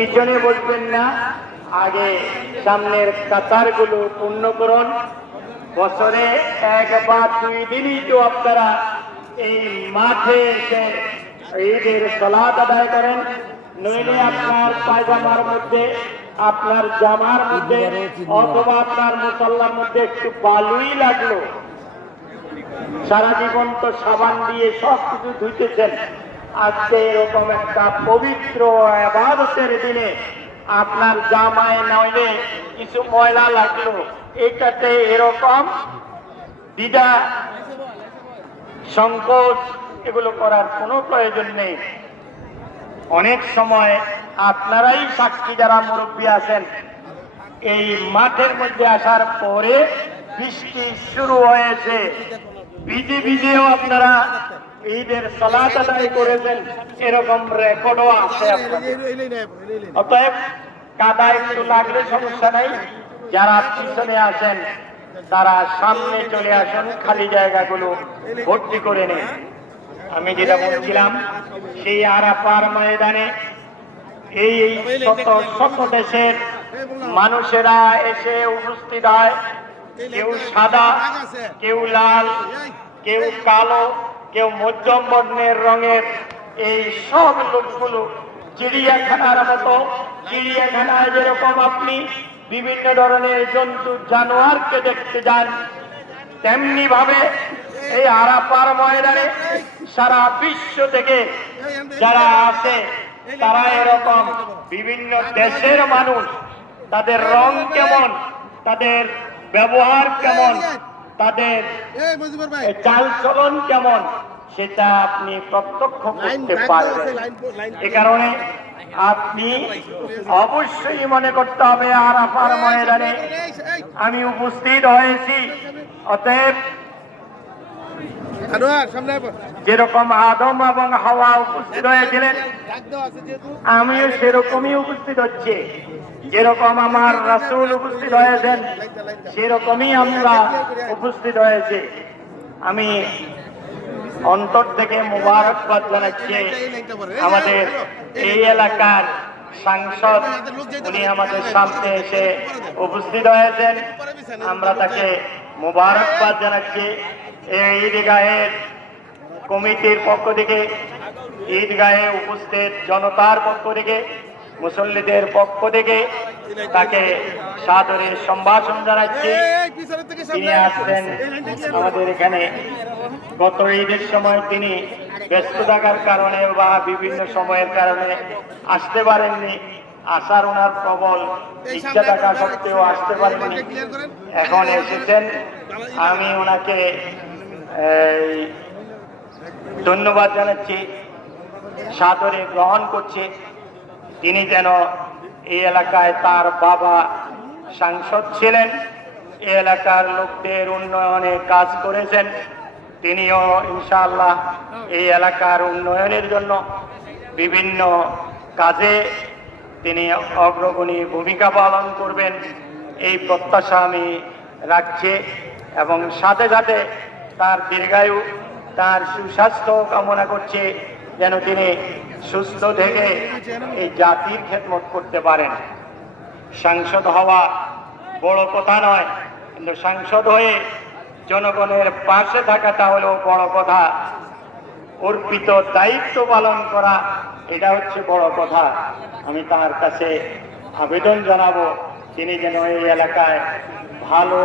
পিছনে বলবেন না, আগে সামনের কাতারগুলো পূর্ণ করুন। বছরে 1 বা 2 দিনই তো আপনারা এই মাঠে এসে ঈদের সালাত আদায় করেন, নইলে আপনার পায়জামার মধ্যে, আপনার জামার মধ্যে অথবা আপনার মুসল্লার মধ্যে একটু বালুই লাগলো, সারা জীবন তো সাবান দিয়ে সব কিছু ধুইতেছেন, আজকে এরকম একটা পবিত্র ইবাদতের দিনে আপনার জামায় নইলে কিছু ময়লা লাগলো, এটাতে এরকম দ্বিধা সংকোচ এগুলো করার কোনো প্রয়োজন নেই। অনেক সময় আপনারাই সাক্ষী, যারা মুরব্বী আছেন, এই মাঠের মধ্যে আসার পরে বৃষ্টি শুরু হয়েছে, ভিজে ভিজেও আপনারা ঈদের সালাত আদায় করেছেন, এরকম রেকর্ডও আছে আপনাদের। অতএব কাদা একটু লাগলে সমস্যা নাই, যারা পিছনে আছেন তারা সামনে চলে আসুন, খালি জায়গাগুলো ভর্তি করে নেন। আমি যেটা বলছিলাম, সেই আরাফার ময়দানে এই শত শত দেশের মানুষেরা এসে উপস্থিত হয়, কেউ সাদা, কেউ লাল, কেউ কালো, কেউ মধ্যম বর্ণের রঙের। এই সব লোকগুলো চিড়িয়াখানার মতো, চিড়িয়াখানায় যেরকম আপনি বিভিন্ন ধরনের জন্তু জানোয়ারকে দেখতে যান, তেমনি ভাবে এই আরাফার ময়দানে সারা বিশ্ব থেকে যারা আছে তারা এরকম বিভিন্ন দেশের মানুষ, তাদের রং কেমন, তাদের ব্যবহার কেমন, তাদের চালচলন কেমন, সেটা আপনি প্রত্যক্ষ করতে পারবেন। এ কারণে আপনি অবশ্যই মনে করতে হবে, আরাফার ময়দানে আমি উপস্থিত হয়েছি। অতএব যেরকম আদম এবং হাওয়া উপস্থিত হয়েছিলেন, আমিও সেরকমই উপস্থিত হচ্ছে। যেরকম আমার রাসূল উপস্থিত হয়েছেন, সেরকমই আমরা উপস্থিত হয়েছি। আমি অন্তর থেকে মুবারকবাদ জানাচ্ছি আমাদের এই এলাকার সাংসদ, উনি আমাদের সামনে এসে উপস্থিত হয়েছেন, আমরা তাকে মুবারকবাদ জানাচ্ছি। এই ঈদগাহের কমিটির পক্ষ থেকে, ঈদগাহে উপস্থিত জনতার পক্ষ থেকে, মুসল্লিদের পক্ষ থেকে তাকে সাদরে সম্ভাষণ জানাচ্ছি। তিনি আসছেন আমাদের এখানে। গত ঈদের সময় তিনি ব্যস্ত থাকার কারণে বা বিভিন্ন সময়ের কারণে আসতে পারেননি, আসার ওনার প্রবল ইচ্ছা থাকা সত্ত্বেও আসতে পারেননি, এখন এসেছেন। আমি ওনাকে ধন্যবাদ জানাচ্ছি, সাদরে গ্রহণ করছি। তিনি যেন এই এলাকায়, তার বাবা সাংসদ ছিলেন, এই এলাকার লোকদের উন্নয়নে কাজ করেছেন, তিনিও ইনশাআল্লাহ এই এলাকার উন্নয়নের জন্য বিভিন্ন কাজে তিনি অগ্রগণী ভূমিকা পালন করবেন, এই প্রত্যাশা আমি রাখছি। এবং সাথে সাথে তার দীর্ঘায়ু, তার সুস্বাস্থ্য কামনা করছি, যেন তিনি সুস্থ থেকে এই জাতির খেদমত করতে পারেন। সাংসদ হওয়া বড় কথা নয়, কিন্তু সাংসদ হয়ে জনগণের পাশে থাকাটা হলো বড় কথা। অর্পিত দায়িত্ব পালন করা, এটা হচ্ছে বড় কথা। আমি তার কাছে আবেদন জানাবো, তিনি যেন এই এলাকায় ভালো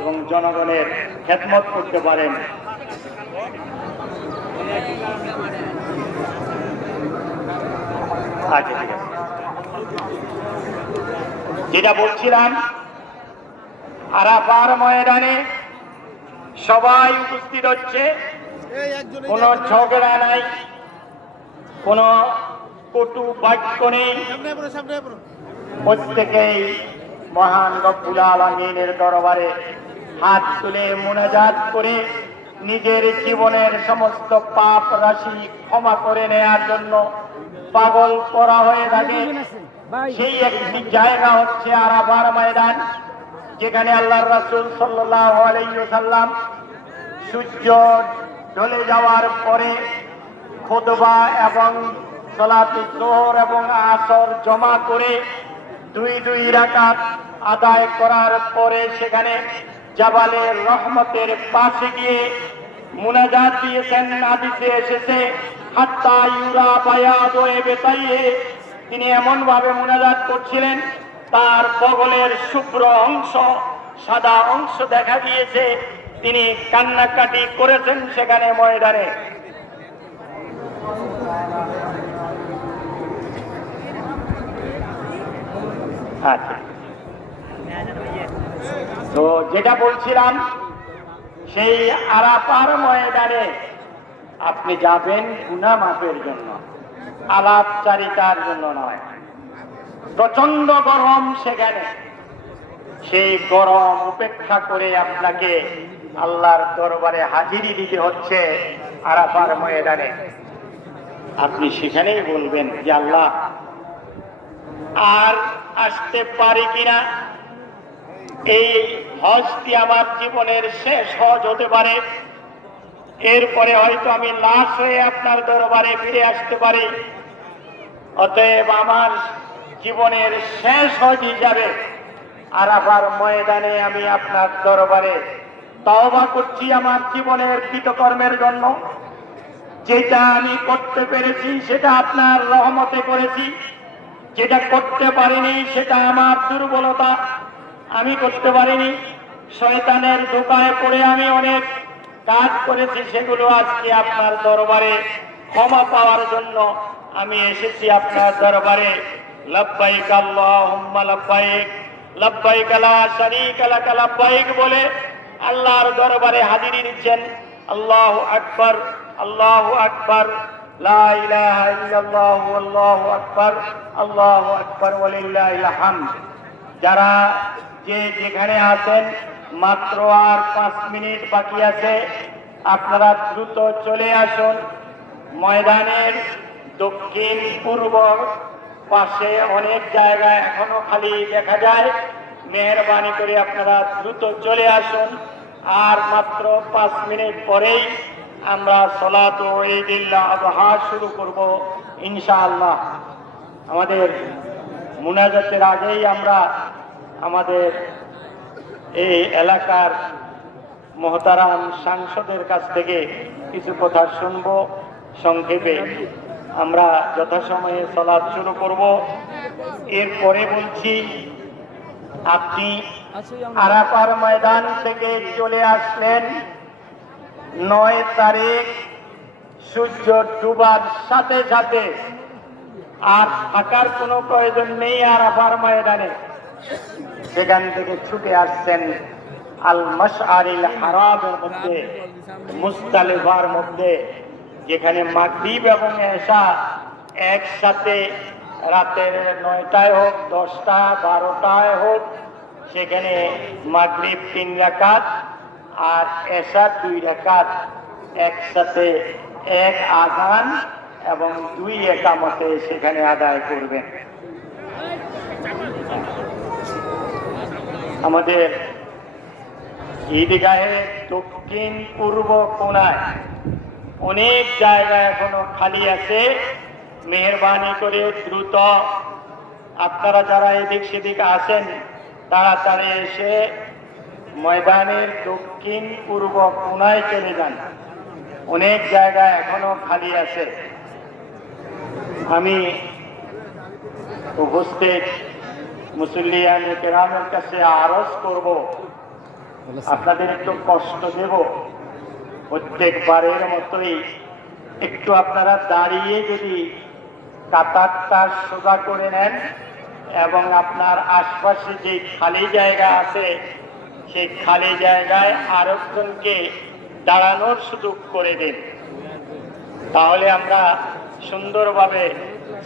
এবং জনগণের খেদমত করতে পারেন। আচ্ছা, ঠিক আছে। যেটা বলছিলাম, আরাফার ময়দানে সবাই উপস্থিত হচ্ছে, কোনো ঝগড়া নাই, কোনো কটু বাক্য নেই, প্রত্যেকেই মহান রব্বুল আলামিনের দরবারে হাত তুলে মুনাজাত করে নিজের জীবনের সমস্ত পাপ রাশি ক্ষমা করে নেয়ার জন্য পাগল করা হয়ে থাকে। সেই একটি জায়গা হচ্ছে আরাফার ময়দান, যেখানে আল্লাহর রাসূল সাল্লাল্লাহু আলাইহি ওয়াসাল্লাম সূর্য ঢলে যাওয়ার পরে খুতবা এবং সালাতে যোহর এবং আসর জমা করে দুই দুই রাকাত আদায় করার পরে সেখানে জাবালে রহমতের পাশে গিয়ে মুনাজাত দিয়েছেন। হাদিসে এসেছে হাত্তা ইউরা বায়াদু ইবতাইহি, তিনি এমন ভাবে মুনাজাত করছিলেন তার বগলের শুভ্র অংশ সাদা অংশ দেখা গিয়েছে। তিনি কান্নাকাটি করেছেন সেখানে ময়দানে। আচ্ছা, তো যেটা বলছিলাম, সেই আরাফার ময়দানে আপনি যাবেন গুনাহ মাফের জন্য, আলাপচারিতার জন্য নয়। প্রচন্ড গরম সেখানে, সেই গরম উপেক্ষা করে আপনাকে আল্লাহর দরবারে হাজিরি দিতে হচ্ছে আরাফার ময়দানে। আপনি সেখানেই বলবেন যে আল্লাহ, আর আসতে পারি কিনা, এই হজটি আমার জীবনের শেষ হজ হতে পারে, এরপরে হয়তো আমি লাশ হয়ে আপনার দরবারে ফিরে আসতে পারি। অতএব আমার জীবনের শেষ হজ হিসাবে আরাফার ময়দানে আমি আপনার দরবারে তওবা করছি আমার জীবনের কৃতকর্মের জন্য। যেটা আমি করতে পেরেছি সেটা আপনার রহমতে করেছি, যেটা করতে পারিনি সেটা আমার দুর্বলতা, আমি করতে পারিনি। শয়তানের ধোঁকায় পড়ে আমি অনেক কাজ করেছি, সেগুলো আজকে আপনার দরবারে ক্ষমা পাওয়ার জন্য আমি এসেছি আপনার দরবারে। লব্বাইক আল্লাহুম্মা লব্বাইক, লব্বাইক লা শারীকা লাক লব্বাইক বলে আল্লাহর দরবারে হাজিরি দিচ্ছেন। আল্লাহু আকবার, আল্লাহু আকবার, লা ইলাহা ইল্লাল্লাহু আল্লাহু আকবার, আল্লাহু আকবার ওয়ালিল্লাহিল হামদ। যারা যে যেখানে আছেন, মাত্র আর 5 মিনিট বাকি আছে, আপনারা দ্রুত চলে আসুন। ময়দানের দক্ষিণ পূর্ব পাশে অনেক জায়গায় এখনো খালি দেখা যায়। মেহেরবানি করে আপনারা দ্রুত চলে আসুন। আর মাত্র 5 মিনিট পরেই আমরা সালাত ও ঈদুল আযহা শুরু করব ইনশাআল্লাহ। আমাদের মুনাজাতের আগেই আমরা আমাদের এই এলাকার মহতারাম সাংসদের কাছ থেকে কিছু কথা শুনব। সংক্ষেপে আমরা যথাসময়ে সালাত শুরু করব। এরপরে বলছি, আপনি আরাফার ময়দান থেকে চলে আসলেন 9 তারিখ সূর্য ডুবার সাথে সাথে, আর থাকার কোনো প্রয়োজন নেই আরাফার ময়দানে। সেখান থেকে ছুটে আসছেন আল মাশআরিল হারামের মধ্যে, মুজদালিফার মধ্যে, যেখানে মাগরিব এবং এশা একসাথে রাতের 9টায় হোক, 10টা, 12টায় হোক, সেখানে মাগরিব 3 রাকাত আর এশা 2 রাকাত একসাথে, এক আযান এবং 2 ইকামতে সেখানে আদায় করবেন। আমাদের ঈদগাহের দক্ষিণ পূর্ব কোণায় অনেক জায়গা এখনো খালি আছে। মেহেরবানি করে দ্রুত আপনারা যারা এদিক সেদিক আসেন, তাড়াতাড়ি এসে ময়দানের দক্ষিণ পূর্ব কোণায় চলে যান। অনেক জায়গা এখনো খালি আছে। আমি উপস্থিত মুসল্লিয়ান কেরামের কাছে আরজ করব, আপনাদের একটু কষ্ট দেব। প্রত্যেকবারের মতোই একটু আপনারা দাঁড়িয়ে যদি কাতারটা সোজা করে নেন এবং আপনার আশপাশে যে খালি জায়গা আছে সেই খালি জায়গায় আরেকজনকে দাঁড়ানোর সুযোগ করে দিন, তাহলে আমরা সুন্দরভাবে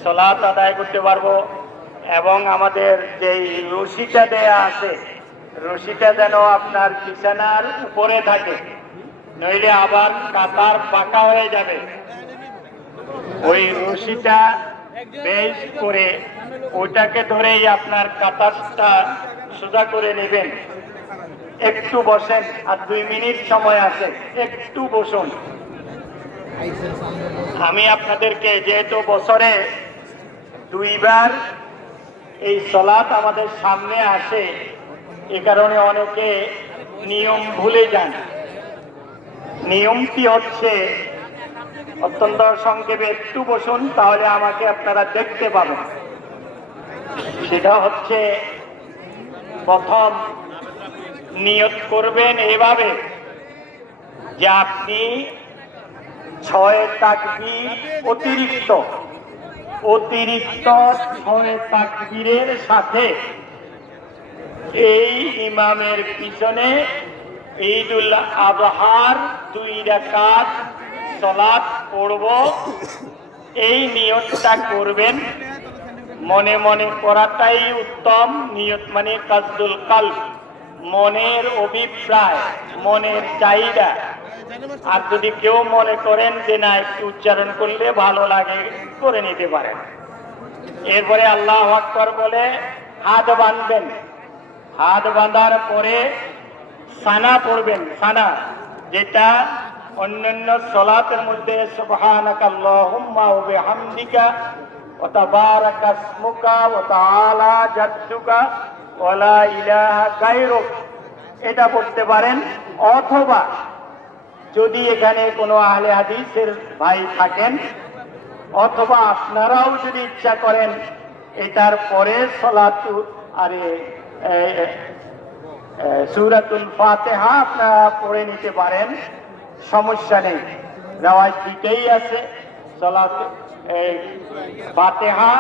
সালাত আদায় করতে পারবো। এবং আমাদের যেই রশিটা দেয়া আছে, রশিটা যেন আপনার বিছানার উপরে থাকে, নইলে আবার কাতার পাকা হয়ে যাবে। ওই রশিটা বেশ করে ওইটাকে ধরেই আপনার কাতারটা সোজা করে নেবেন। একটু বসেন, আর 2 মিনিট সময় আছে, একটু বসুন। আমি আপনাদেরকে যেহেতু বছরে দুইবার এই সালাত আমাদের সামনে আসে, এ কারণে অনেকে নিয়ম ভুলে যান। নিয়মটি হচ্ছে, অত্যন্ত সংক্ষেপে একটু বসুন, তাহলে আমাকে আপনারা দেখতে পাবেন। সেটা হচ্ছে, প্রথম নিয়ত করবেন এভাবে যে আপনি 6 তাকবীর অতিরিক্ত 6 তাকবীরের সাথে এই ইমামের পিছনে ঈদুল আজহার 2 রাকাত সালাত পড়ব, এই নিয়তটা করবেন। মনে মনে করাটাই উত্তম। নিয়ত মানে কাসদুল কলব, মনের অভিপ্রায়, মনের চাহিদা। আর যদি কেউ মনে করেন যে না, একটু উচ্চারণ করলে ভালো লাগে, করে নিতে পারেন। এরপরে আল্লাহু আকবার বলে হাত বাঁধবেন। হাত বাঁধার পরে সানা পড়বেন। সানা, যেটা অন্যান্য সালাতের মধ্যে সুবহানাকা আল্লাহুম্মা ওয়া বিহামদিকা ওয়া তাবারাকা ইসমুকা ওয়া তাআলা জাদ্দুকা ওয়া লা ইলাহা গায়রুক, এটা পড়তে পারেন। অথবা যদি এখানে কোনো আহলে হাদিসের ভাই থাকেন, অথবা আপনারাও যদি ইচ্ছা করেন এটার পরে সূরাতুল ফাতিহা আপনারা পড়ে নিতে পারেন, সমস্যা নেই। রেওয়ায়েত দিতেই আছে সালাত ফাতিহা